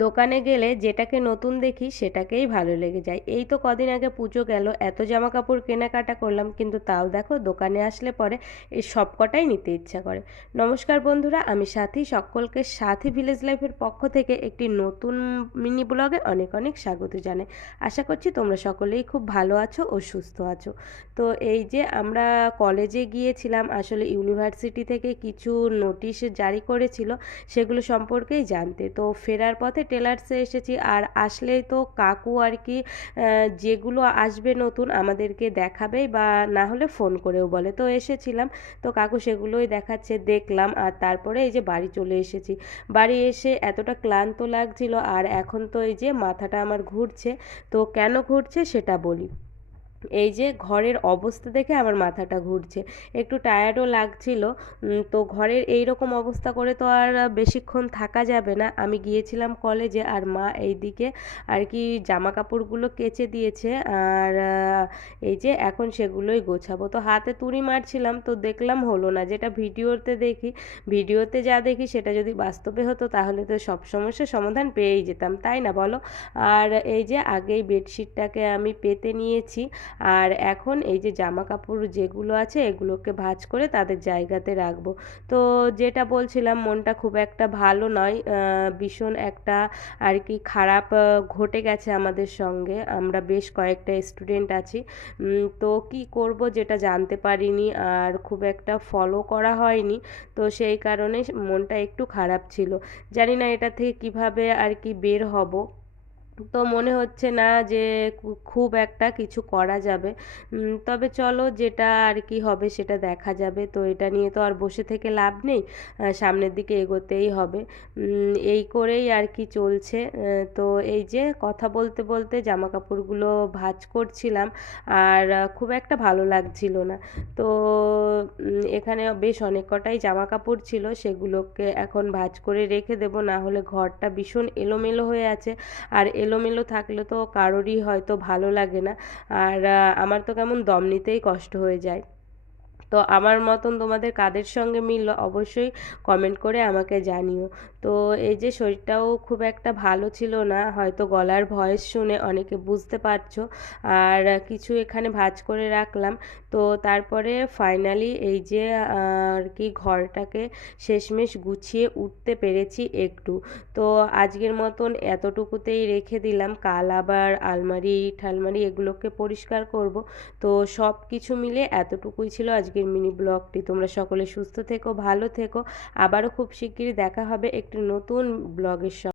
দোকানে গেলে যেটাকে নতুন দেখি সেটাকেই ভালো লেগে যায়। এই তো কদিন আগে পুজো গেল, এত জামা কাপড় কেনাকাটা করলাম, কিন্তু তাও দেখো দোকানে আসলে পরে এই সবকটাই নিতে ইচ্ছা করে। নমস্কার বন্ধুরা, আমি সাথী, সকলকে সাথী ভিলেজ লাইফের পক্ষ থেকে একটি নতুন মিনি ব্লগে অনেক অনেক স্বাগত জানাই। আশা করছি তোমরা সকলেই খুব ভালো আছো ও সুস্থ আছো। তো এই যে আমরা কলেজে গিয়েছিলাম, আসলে ইউনিভার্সিটি থেকে কিছু নোটিশ জারি করেছিল, সেগুলো সম্পর্কেই জানতে। তো ফেরার পথে টেলার্সে এসেছি, আর আসলেই তো কাকু আর কি যেগুলো আসবে নতুন আমাদেরকে দেখাবে, বা না হলে ফোন করেও বলে। তো এসেছিলাম, তো কাকু সেগুলোই দেখাচ্ছে, দেখলাম, আর তারপরে এই যে বাড়ি চলে এসেছি। বাড়ি এসে এতটা ক্লান্ত লাগছিল, আর এখন তো এই যে মাথাটা আমার ঘুরছে। তো কেন ঘুরছে সেটা বলি। এই যে ঘরের অবস্থা দেখে আমার মাথাটা ঘুরছে, একটু টায়ার্ডও লাগছিল। তো ঘরের এই রকম অবস্থা করে তো আর বেশিক্ষণ থাকা যাবে না। আমি গিয়েছিলাম কলেজে, আর মা এইদিকে আর কি জামা কাপড়গুলো কেচে দিয়েছে, আর এই যে এখন সেগুলোই গোছাবো। তো হাতে তুড়ি মারছিলাম, তো দেখলাম হলো না। যেটা ভিডিওতে দেখি, ভিডিওতে যা দেখি সেটা যদি বাস্তবে হতো তাহলে তো সব সমস্যার সমাধান পেয়েই যেতাম, তাই না বলো? আর এই যে আগেই বেডশিটটাকে আমি পেতে নিয়েছি, আর এখন এই যে জামা কাপড় যেগুলো আছে এগুলোকে ভাঁজ করে তাদের জায়গাতে রাখবো। তো যেটা বলছিলাম, মনটা খুব একটা ভালো নয়, ভীষণ একটা আর কি খারাপ ঘটে গেছে আমাদের সঙ্গে। আমরা বেশ কয়েকটা স্টুডেন্ট আছি, তো কি করব যেটা জানতে পারিনি, আর খুব একটা ফলো করা হয়নি। তো সেই কারণে মনটা একটু খারাপ ছিল। জানি না এটা থেকে কিভাবে আর কি বের হব। তো মনে হচ্ছে না যে খুব একটা কিছু করা যাবে। তবে চলো, যেটা আর কি হবে সেটা দেখা যাবে। তো এটা নিয়ে তো আর বসে থেকে লাভ নেই, সামনের দিকে এগোতেই হবে। এই করেই আর কি চলছে। তো এই যে কথা বলতে বলতে জামা কাপড়গুলো ভাঁজ করছিলাম, আর খুব একটা ভালো লাগছিল না। তো এখানে বেশ অনেক কটাই জামা কাপড় ছিল, সেগুলোকে এখন ভাঁজ করে রেখে দেবো, না হলে ঘরটা ভীষণ এলোমেলো হয়ে আছে। আর এলোমেলো থাকলে তো কারোরই হয়তো ভালো লাগে না, আর আমার তো কেমন দম নিতেই কষ্ট হয়ে যায়। তো আমার মতন তোমাদের কাদের সঙ্গে মিলল অবশ্যই কমেন্ট করে আমাকে জানিও। তো এই যে শরীরটাও খুব একটা ভালো ছিল না, হয়তো গলার ভয়েস শুনে অনেকে বুঝতে পারছো। আর কিছু এখানে ভাঁজ করে রাখলাম। তো তারপরে ফাইনালি এই যে আর কি ঘরটাকে শেষমেশ গুছিয়ে উঠতে পেরেছি একটু। তো আজকের মতন এতটুকুতেই রেখে দিলাম, কাল আবার আলমারি ঠালমারি এগুলোকে পরিষ্কার করব। তো সব কিছু মিলে এতটুকুই ছিল আজকের মিনি ব্লগটি। তোমরা সকলে সুস্থ থেকো, ভালো থেকো। আবারও খুব শিগগিরই দেখা হবে একটি নতুন ব্লগের সঙ্গে।